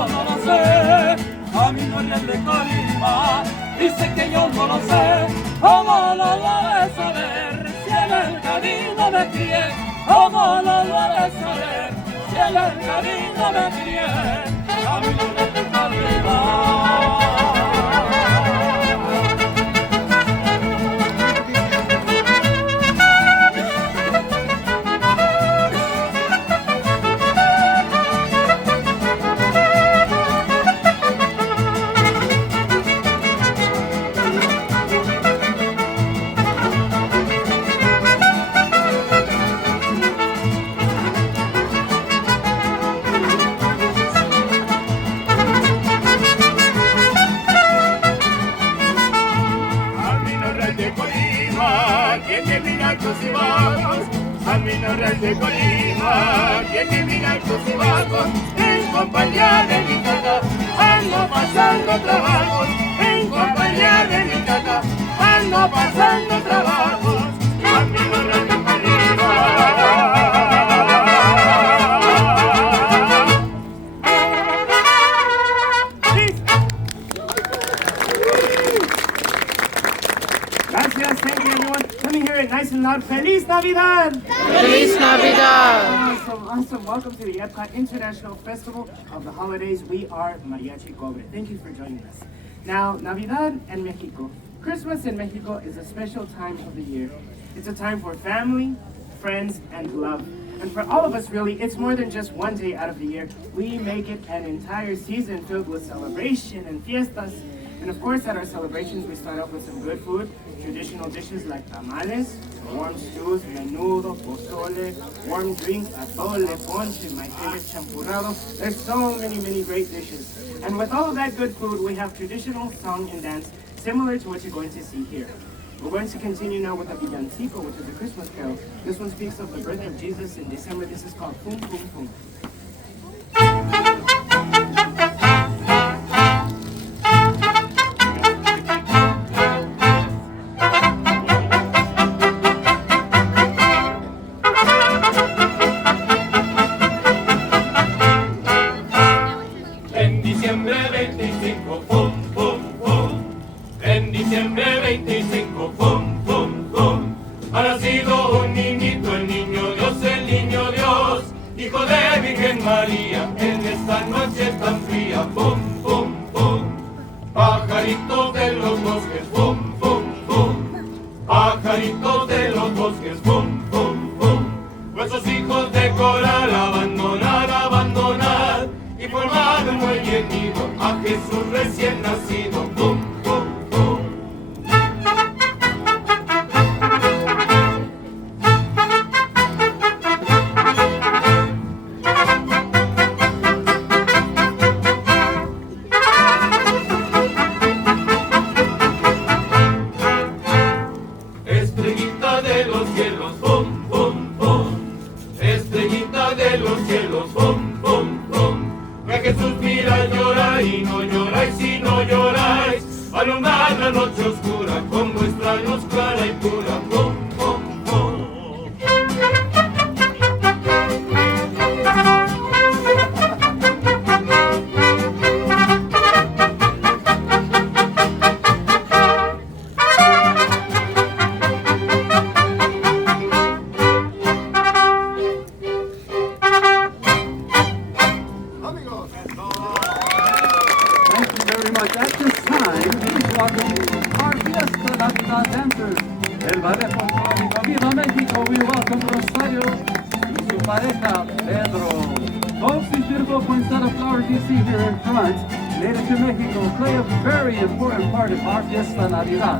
yo no lo sé. A mí no es de Colima, dice que yo no lo sé. ¿Cómo lo voy a saber si en el camino me crié? ¿Cómo lo voy a saber si en el camino me crié? A mí no es de Colima. De Colima, tiene milagros y bajos, en compañía de mi tata, ando pasando trabajos, en compañía de mi tata, ando pasando trabajos, a mí no es de Colima. Gracias, thank you everyone. Let me hear it nice and loud. Feliz Navidad! Feliz Navidad! Awesome, awesome. Welcome to the Epcot International Festival of the Holidays. We are Mariachi Cobre. Thank you for joining us. Now, Navidad and Mexico. Christmas in Mexico is a special time of the year. It's a time for family, friends, and love. And for all of us, really, it's more than just one day out of the year. We make it an entire season filled with celebration and fiestas. And of course, at our celebrations, we start off with some good food, traditional dishes like tamales, warm stews, menudo, pozole, warm drinks, atole, ponche, my favorite champurrado. There's so many great dishes. And with all of that good food, we have traditional song and dance, similar to what you're going to see here. We're going to continue now with a villancico, which is a Christmas carol. This one speaks of the birth of Jesus in December. This is called Pum Pum Pum.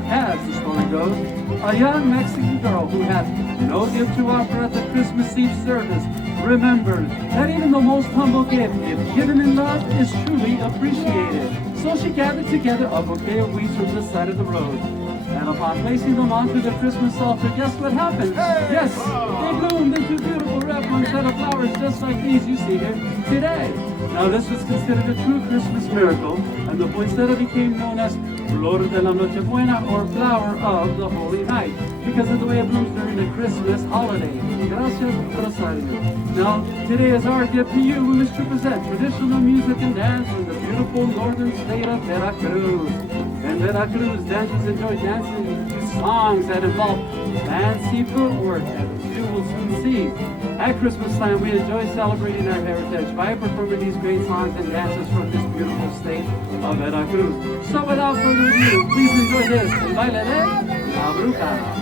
As the story goes, a young Mexican girl who had no gift to offer at the Christmas Eve service remembered that even the most humble gift, if given in love, is truly appreciated. So she gathered together a bouquet of weeds from the side of the road. And upon placing them onto the Christmas altar, guess what happened? Yes, they bloomed into beautiful red poinsettia flowers just like these you see here today. Now this was considered a true Christmas miracle, and the poinsettia became known as Flor de la Nochebuena, or flower of the holy night, because of the way it blooms during the Christmas holiday. Gracias, Rosario. Now, today is our gift to you. We wish to present traditional music and dance from the beautiful northern state of Veracruz. In Veracruz, dancers enjoy dancing to songs that involve fancy footwork, as you will soon see. At Christmas time, we enjoy celebrating our heritage by performing these great songs and dances from this beautiful state of Veracruz. So without further ado, please enjoy this, El Baile de La Bruja.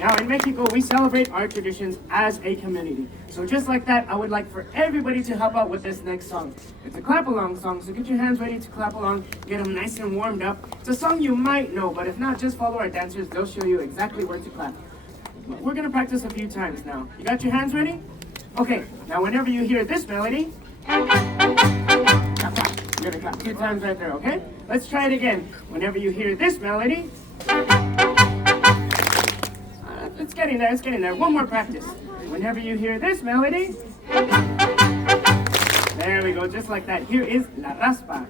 Now in Mexico, we celebrate our traditions as a community. So just like that, I would like for everybody to help out with this next song. It's a clap along song, so get your hands ready to clap along, get them nice and warmed up. It's a song you might know, but if not, just follow our dancers. They'll show you exactly where to clap. We're gonna practice a few times now. You got your hands ready? Okay, now whenever you hear this melody, clap, clap. You're gonna clap 2 times right there, okay? Let's try it again. Whenever you hear this melody, it's getting there, it's getting there. One more practice. Whenever you hear this melody, there we go, just like that. Here is La Raspa.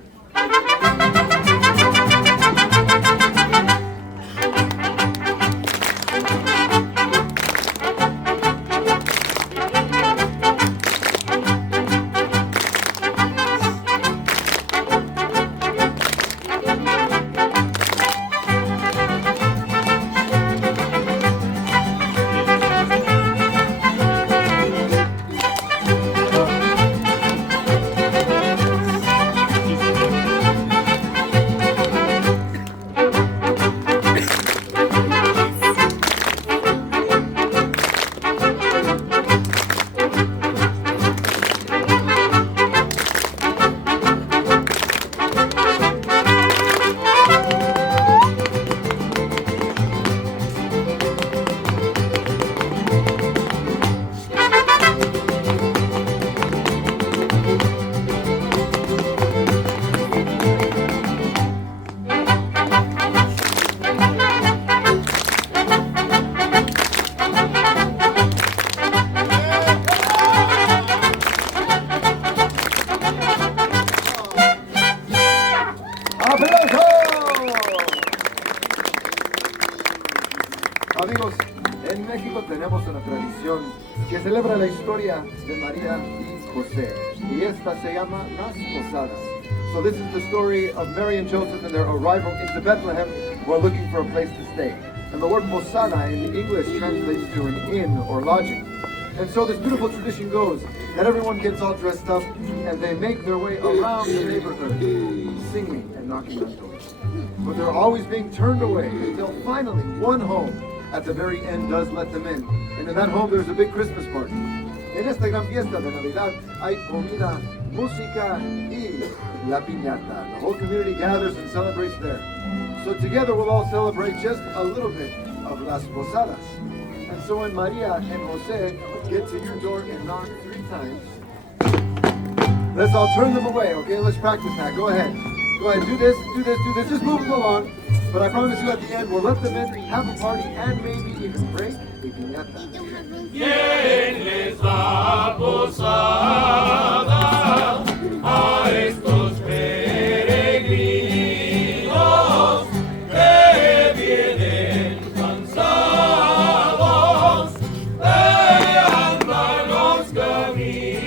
Amigos, en México tenemos una tradición que celebra la historia de María y José. Y esta se llama Las Posadas. So this is the story of Mary and Joseph and their arrival into Bethlehem while looking for a place to stay. And the word posada in English translates to an inn or lodging. And so this beautiful tradition goes that everyone gets all dressed up and they make their way around the neighborhood, singing and knocking on doors. But they're always being turned away until finally one home at the very end does let them in. And in that home there's a big Christmas party. En esta gran fiesta de Navidad hay comida, música y la piñata. The whole community gathers and celebrates there. So together we'll all celebrate just a little bit of Las Posadas. And so when Maria and Jose get to your door and knock 3 times, let's all turn them away, okay? Let's practice that. Go ahead. Go ahead, do this, do this, do this. Just move them along. But I promise you at the end, we'll let them in, have a party, and maybe even break a piñata. ¿Quién les da posada a estos peregrinos que vienen cansados de andar los caminos?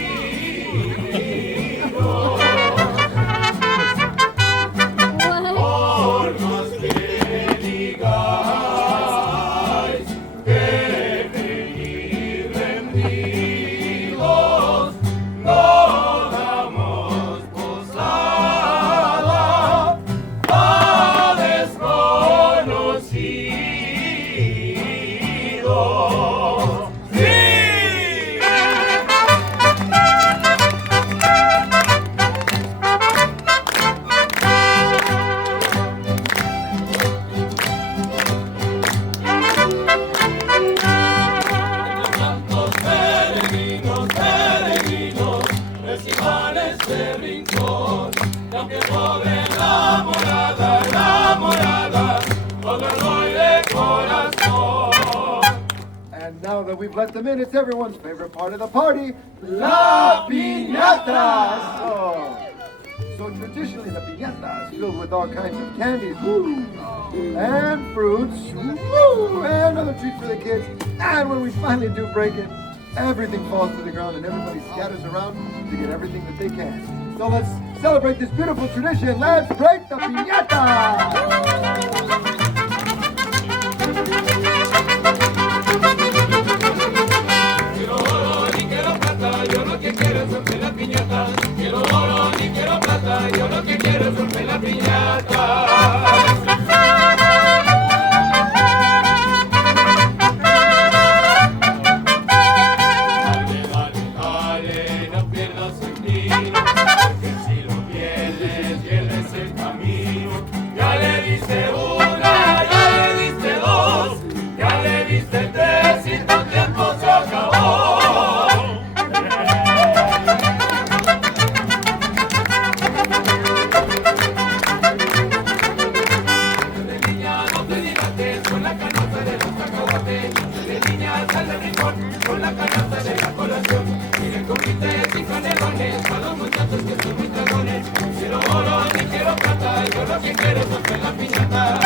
Por más que digáis que venid rendidos, no damos posada a desconocidos. ¡Sí! Tantos peregrinos, peregrinos, reciban este rincón. Y aunque pobre la morada, os lo doy de corazón. And now that we've let them in, it's everyone's favorite part of the party, La Piñata! So traditionally, the piñata is filled with all kinds of candies, and fruits, and other treats for the kids. And when we finally do break it, everything falls to the ground and everybody scatters around to get everything that they can. So let's celebrate this beautiful tradition. Let's break the piñata! Quiero oro ni quiero plata, yo lo que quiero es romper la piñata. Quiero oro ni quiero plata, yo lo que quiero es romper la piñata. Dale, no pierdas el tino, porque si lo pierdes, pierdes el camino. Ya le diste una, ya le diste dos, ya le diste 3 y tu tiempo se acabó. De niña no te dilates con la canasta de los cacahuates. De niña sal del rincón con la canasta de la colación. Miren confites y canelones para los muchachos que son muy dragones. Quiero oro ni quiero plata, yo lo que quiero es romper la piñata.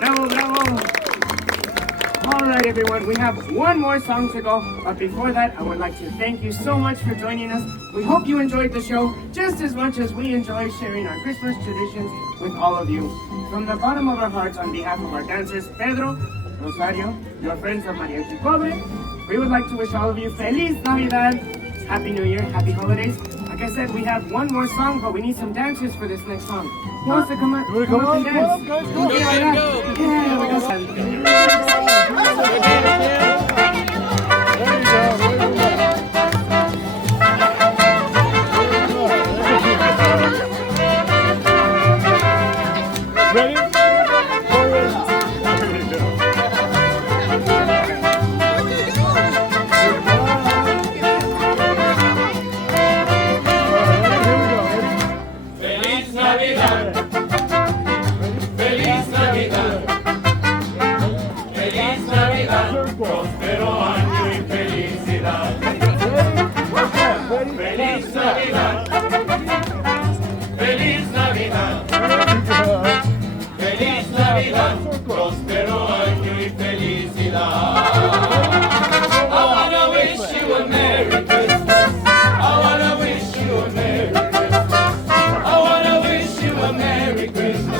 Bravo, bravo. All right, everyone, we have one more song to go. But before that, I would like to thank you so much for joining us. We hope you enjoyed the show just as much as we enjoy sharing our Christmas traditions with all of you. From the bottom of our hearts, on behalf of our dancers, Pedro, Rosario, your friends of Mariachi Cobre, we would like to wish all of you Feliz Navidad, Happy New Year, Happy Holidays. Like I said, we have one more song, but we need some dancers for this next song. Who wants to come up, and dance? Go, Yeah, we got Feliz Navidad, Feliz Navidad.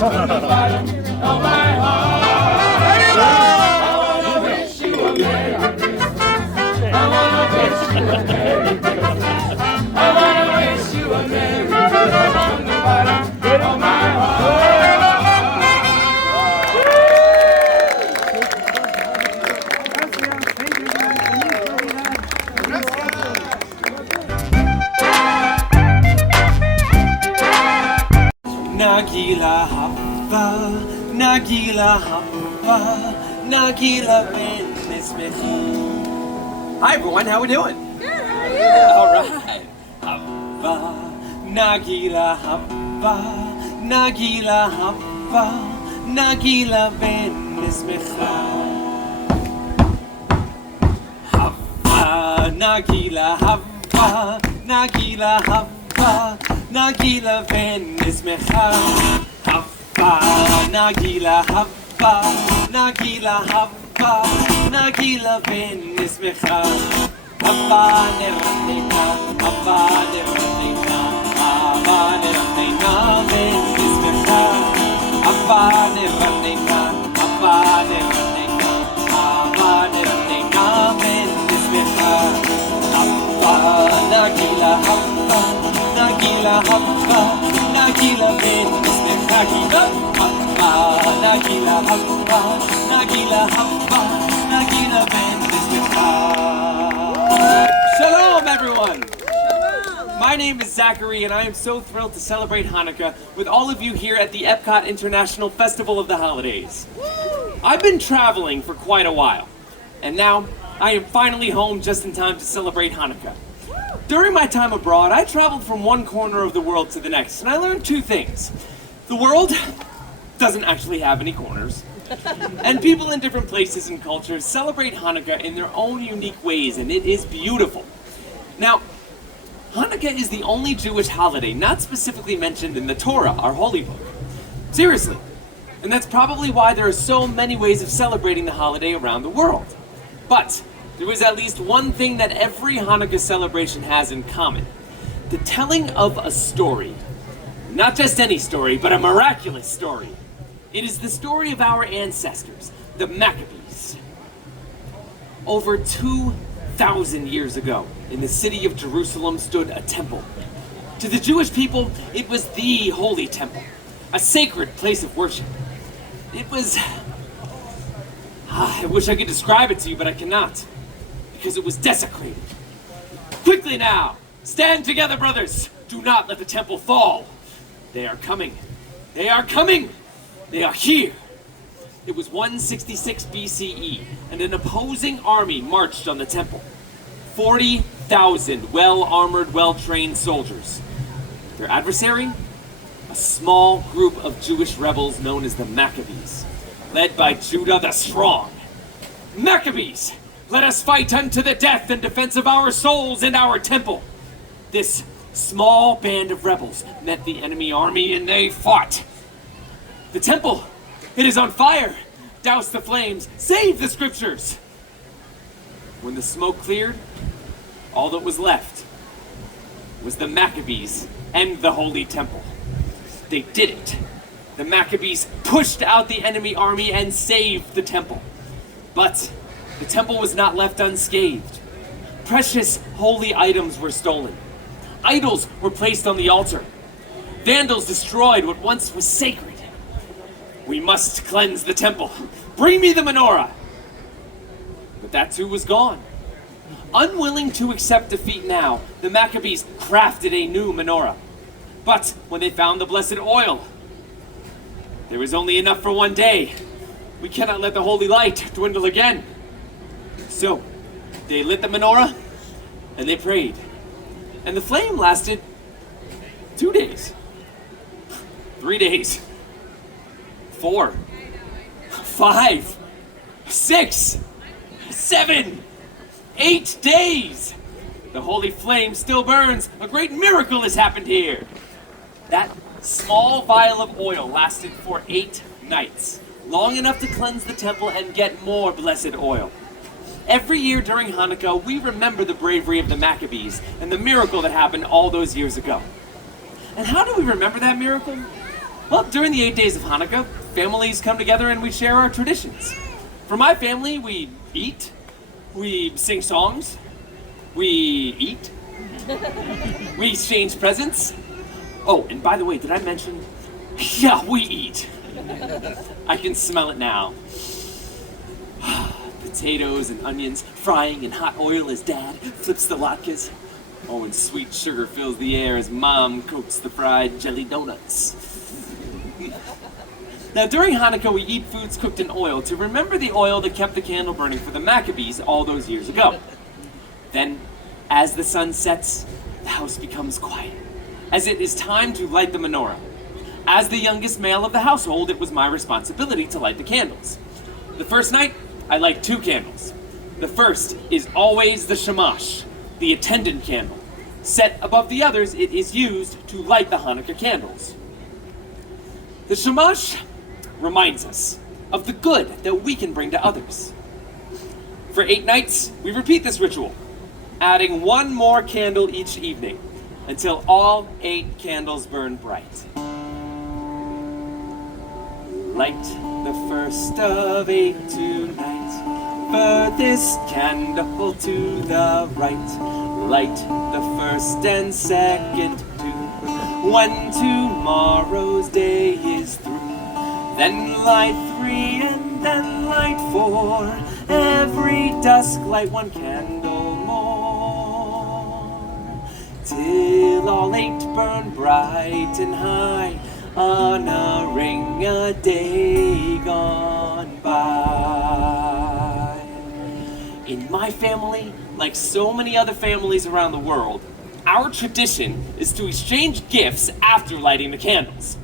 Oh, my heart. I wanna wish you a Merry Christmas. I wanna wish you a Merry Christmas. I wanna wish you a Merry Christmas from the bottom of my heart. Nagila hapa, Nagila hapa, Nagila ben Nismechi. Hi everyone, how we doing? Good, how are you? All right. Hapa, Nagila hapa, Nagila hapa, Nagila ben Nismecha. Hapa, Nagila hapa, Nagila hapa, Nagila ben Nismecha. Hapa, Nagila hapa, Nagila hapa, Nagila ben Nismecha. Hapa neratena, hapa neratena, hapa neratena ben Nismecha. Hapa neratena, hapa neratena, hapa neratena ben Nismecha. Hapa Nagila hapa, Nagila hapa, Nagila ben Nismecha. Hapa Nagila hapa, Nagila hapa, Nagila ben Nismecha. Shalom, everyone! My name is Zachary, and I am so thrilled to celebrate Hanukkah with all of you here at the Epcot International Festival of the Holidays. I've been traveling for quite a while, and now I am finally home just in time to celebrate Hanukkah. During my time abroad, I traveled from one corner of the world to the next, and I learned two things. The world doesn't actually have any corners, and people in different places and cultures celebrate Hanukkah in their own unique ways, and it is beautiful. Now, Hanukkah is the only Jewish holiday not specifically mentioned in the Torah, our holy book. Seriously. And that's probably why there are so many ways of celebrating the holiday around the world. But there is at least one thing that every Hanukkah celebration has in common: the telling of a story. Not just any story, but a miraculous story. It is the story of our ancestors, the Maccabees. Over 2,000 years ago, in the city of Jerusalem stood a temple. To the Jewish people, it was the holy temple, a sacred place of worship. It was... I wish I could describe it to you, but I cannot, because it was desecrated. Quickly now, stand together, brothers. Do not let the temple fall. They are coming. They are coming. They are here. It was 166 BCE, and an opposing army marched on the temple. 40,000 well-armored, well-trained soldiers. Their adversary? A small group of Jewish rebels known as the Maccabees, led by Judah the Strong. Maccabees, let us fight unto the death in defense of our souls and our temple. This small band of rebels met the enemy army, and they fought. The temple, it is on fire. Douse the flames. Save the scriptures. When the smoke cleared, all that was left was the Maccabees and the Holy Temple. They did it. The Maccabees pushed out the enemy army and saved the temple. But the temple was not left unscathed. Precious holy items were stolen. Idols were placed on the altar. Vandals destroyed what once was sacred. We must cleanse the temple. Bring me the menorah. But that too was gone. Unwilling to accept defeat now, the Maccabees crafted a new menorah. But when they found the blessed oil, there was only enough for one day. We cannot let the holy light dwindle again. So, they lit the menorah, and they prayed. And the flame lasted 2 days. 3 days. 4, 5, 6, 7, 8 days. The holy flame still burns. A great miracle has happened here. That small vial of oil lasted for 8 nights, long enough to cleanse the temple and get more blessed oil. Every year during Hanukkah, we remember the bravery of the Maccabees and the miracle that happened all those years ago. And how do we remember that miracle? Well, during the 8 days of Hanukkah, families come together and we share our traditions. For my family, we eat, we sing songs, we eat, we exchange presents. Oh, and by the way, did I mention? Yeah, we eat. I can smell it now. Potatoes and onions frying in hot oil as Dad flips the latkes. Oh, and sweet sugar fills the air as Mom coats the fried jelly donuts. Now, during Hanukkah, we eat foods cooked in oil to remember the oil that kept the candle burning for the Maccabees all those years ago. Then, as the sun sets, the house becomes quiet, as it is time to light the menorah. As the youngest male of the household, it was my responsibility to light the candles. The first night, I light 2 candles. The first is always the shamash, the attendant candle. Set above the others, it is used to light the Hanukkah candles. The shamash reminds us of the good that we can bring to others. For 8 nights, we repeat this ritual, adding 1 more candle each evening until all 8 candles burn bright. Light the first of 8 tonight, furthest candle to the right. Light the first and second too, when tomorrow's day is through. Then light 3 and then light 4, every dusk light 1 candle more, till all 8 burn bright and high, honoring a day gone by. In my family, like so many other families around the world, our tradition is to exchange gifts after lighting the candles.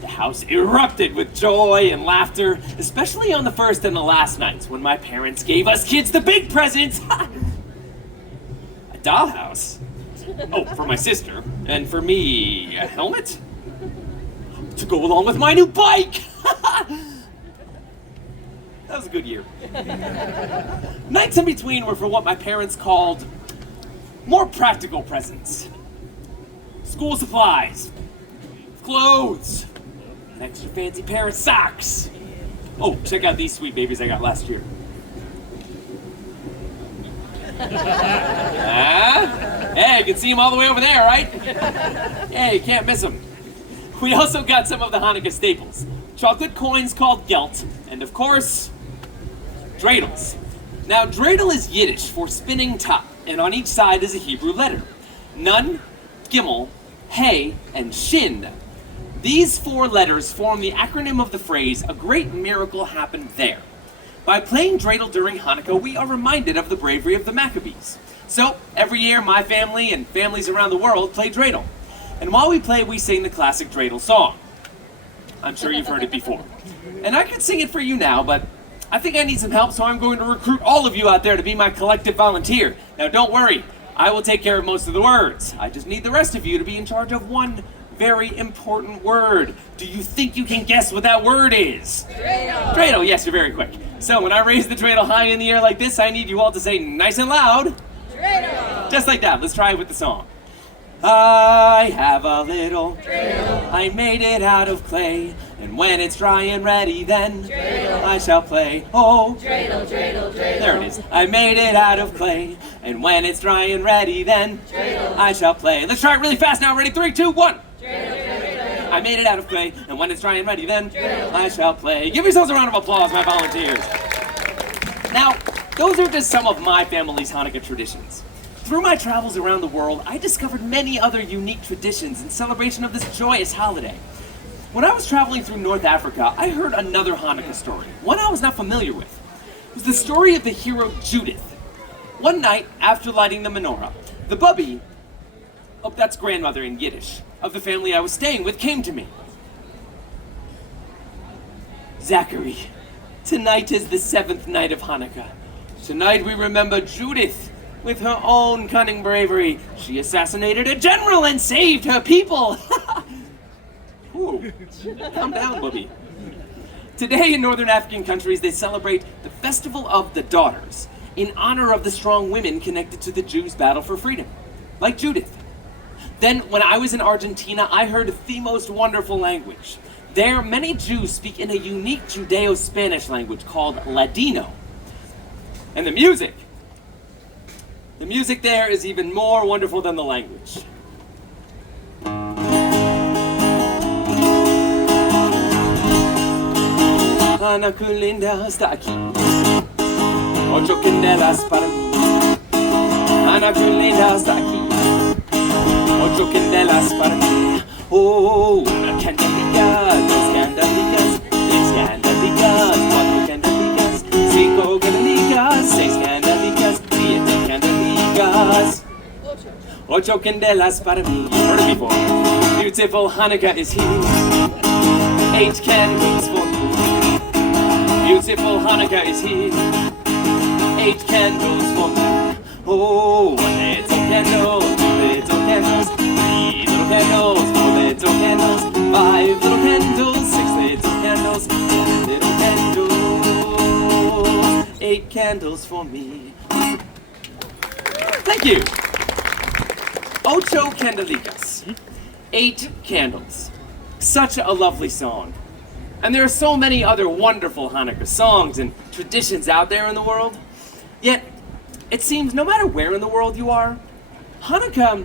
The house erupted with joy and laughter, especially on the first and the last nights when my parents gave us kids the big presents. A dollhouse. Oh, for my sister, and for me, a helmet? To go along with my new bike! That was a good year. Nights in between were for what my parents called more practical presents. School supplies, clothes, an extra fancy pair of socks. Oh, check out these sweet babies I got last year. Hey, you can see them all the way over there, right? Hey, you can't miss them. We also got some of the Hanukkah staples. Chocolate coins called gelt, and of course, dreidels. Now, dreidel is Yiddish for spinning top, and on each side is a Hebrew letter. Nun, Gimbal, Hey, and Shin. These 4 letters form the acronym of the phrase, a great miracle happened there. By playing dreidel during Hanukkah, we are reminded of the bravery of the Maccabees. So, every year, my family and families around the world play dreidel. And while we play, we sing the classic dreidel song. I'm sure you've heard it before. And I could sing it for you now, but I think I need some help, so I'm going to recruit all of you out there to be my collective volunteer. Now, don't worry. I will take care of most of the words. I just need the rest of you to be in charge of one very important word. Do you think you can guess what that word is? Dreidel. Dreidel, yes, you're very quick. So when I raise the dreidel high in the air like this, I need you all to say nice and loud. Dreidel. Just like that. Let's try it with the song. I have a little dreidel. I made it out of clay, and when it's dry and ready, then dreidel. I shall play. Oh, dreidel, dreidel, dreidel. There it is. I made it out of clay, and when it's dry and ready, then dreidel. I shall play. Let's try it really fast now. Ready? 3, 2, 1. Dreidel, dreidel, dreidel. I made it out of clay, and when it's dry and ready, then dreidel. I shall play. Give yourselves a round of applause, my volunteers. Now, those are just some of my family's Hanukkah traditions. Through my travels around the world, I discovered many other unique traditions in celebration of this joyous holiday. When I was traveling through North Africa, I heard another Hanukkah story, one I was not familiar with. It was the story of the hero Judith. One night, after lighting the menorah, the bubby, oh, that's grandmother in Yiddish, of the family I was staying with came to me. Zachary, tonight is the 7th night of Hanukkah. Tonight we remember Judith. With her own cunning bravery, she assassinated a general and saved her people. Ooh, calm down, Bubby. Today in northern African countries, they celebrate the Festival of the Daughters in honor of the strong women connected to the Jews' battle for freedom, like Judith. Then, when I was in Argentina, I heard the most wonderful language, There, many Jews speak in a unique Judeo-Spanish language called Ladino. And the music there is even more wonderful than the language. Hanukkah linda está aquí, 8 candelas para mí. Hanukkah linda está aquí, 8 candelas para mí. Oh, una candelilla, 2 candelicas, 3 candelicas, 4 candelicas, 5 candelicas, 6 candelicas, 7 candelicas. 8 candelas para mí. You've heard it before. Beautiful Hanukkah is here. 8 candles for me. Beautiful Hanukkah is here. 8 candles for me. Oh, 1 little candle, 2 little candles, 3 little candles, 4 little candles, 5 little candles, 6 little candles, 7 little candles, 8 candles for me. Thank you. 8 candelicas. 8 candles. Such a lovely song. And there are so many other wonderful Hanukkah songs and traditions out there in the world. Yet, it seems no matter where in the world you are, Hanukkah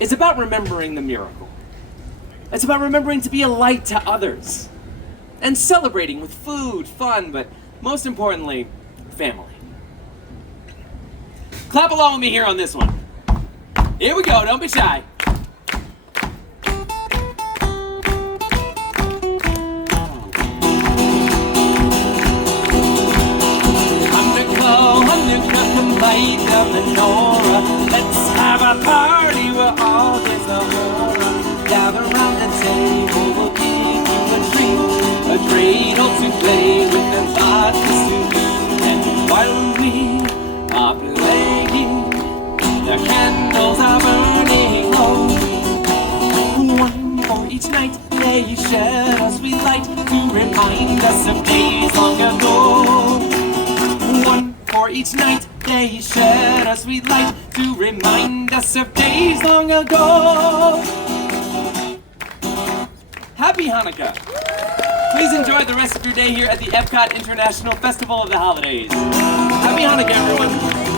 is about remembering the miracle. It's about remembering to be a light to others. And celebrating with food, fun, but most importantly, family. Clap along with me here on this one. Here we go, don't be shy. Hanukkah, come light the menorah. Let's have a party where all is the horror. Gather round the table, we'll give you a dreidel to play with and lots to do. And while we are playing, the candles are burning low. 1 for each night they shed a sweet light to remind us of days long ago. 1 for each night they shed a sweet light to remind us of days long ago. Happy Hanukkah! Please enjoy the rest of your day here at the Epcot International Festival of the Holidays. Happy Hanukkah, everyone!